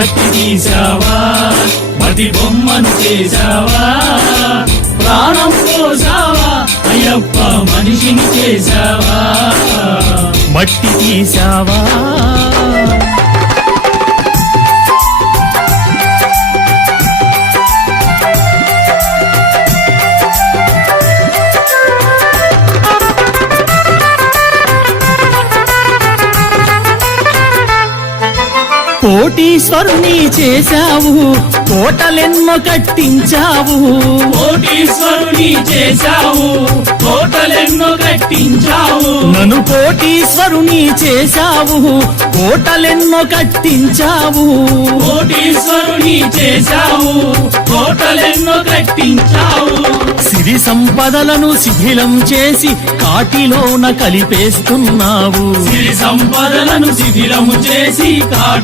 మట్టి తీసావా మట్టి బొమ్మను చేసావా ప్రాణం పోసావా అయ్యప్ప మనిషిని చేసావా మట్టి తీసావా కోటీశ్వరుని చేశావు కోటలెన్నో కట్టించావు కోటీశ్వరుని చేశావు కోటలెన్నో కట్టించావు నన్ను కోటీశ్వరుని చేశావు కోటలెన్నో కట్టించావు కోటీశ్వరుని చేశావు కోటలెన్నో కట్టించావు సిరి సంపదలను శిథిలం చేసి కాటిలోన కలిపేస్తున్నావు సిరి సంపదలను శిథిలము చేసి కాటి